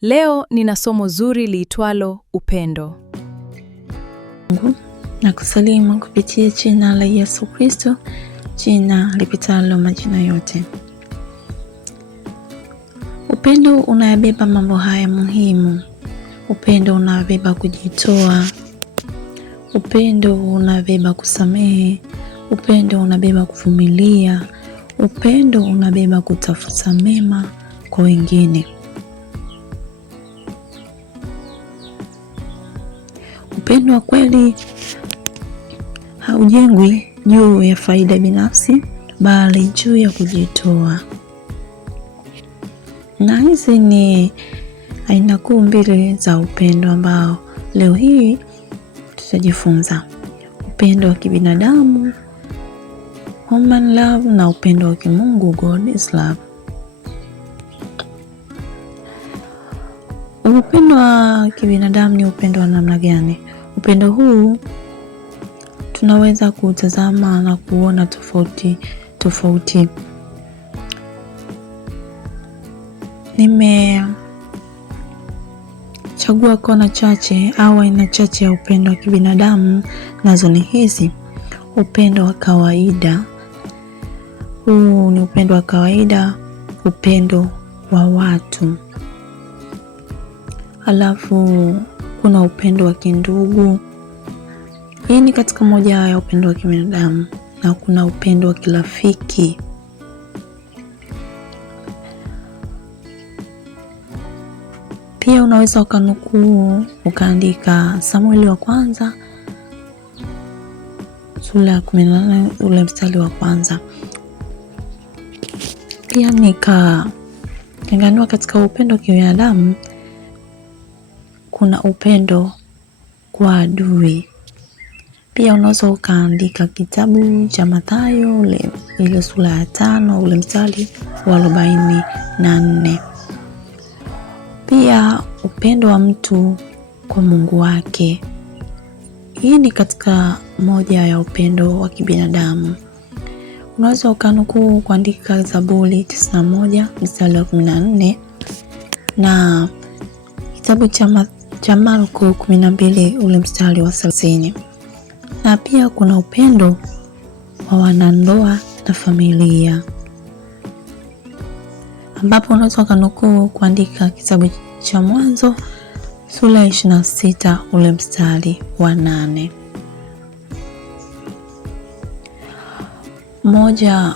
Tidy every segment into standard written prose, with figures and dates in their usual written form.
Leo nina somo zuri liitwalo upendo. Na kusalimu kupitia jina la Yesu Kristo, jina lipitalo majina yote. Upendo unayabeba mambo haya muhimu. Upendo unabeba kujitoa. Upendo unabeba kusamehe. Upendo unabeba kuvumilia. Upendo unabeba kutafuta mema kwa wengine. Upendo wa kweli haujengwi juu ya faida binafsi, bali juu ya kujitoa. Na hizi ni aina kuu mbili za upendo ambao leo hii tutajifunza. Upendo wa kibinadamu, human love, na upendo wa kimungu, God is love. Upendo wa kibinadamu ni upendo wa namna gani? Upendo huu tunaweza kutazama na kuona tofauti. Nimechagua kona chache au aina chache ya upendo wa kibinadamu, nazo ni hizi. Upendo wa kawaida. Huu ni upendo wa kawaida, upendo wa watu. Alafu kuna upendo wa kindugu. Hii ni katika moja ya upendo wa kibinadamu. Na kuna upendo wa kirafiki. Pia unaweza ukanukuu ukaandika Samueli wa kwanza sura ya 18 ule mstari wa kwanza. Pia nikaanganua katika upendo wa kibinadamu kuna upendo kwa adui. Pia unaweza ukaandika kitabu cha Mathayo ile sura ya 5 ule mstari wa 44. Pia upendo wa mtu kwa Mungu wake. Hii ni katika moja ya upendo wa kibinadamu. Unaweza ukanukuu kuandika Zaburi 91 mstari wa 14 na kitabu cha Marko 12 ule mstari wa 30. Na pia kuna upendo wa wanandoa na familia, ambapo unaweza ukanukuu kuandika kitabu cha Mwanzo sura ya 26 ule mstari wa 8. Moja,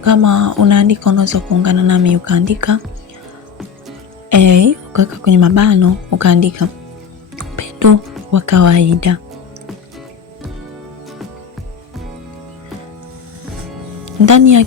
kama unaandika unaweza kuungana nami ukaandika ukaweka kwenye mabano ukaandika upendo wa kawaida. Ndani ya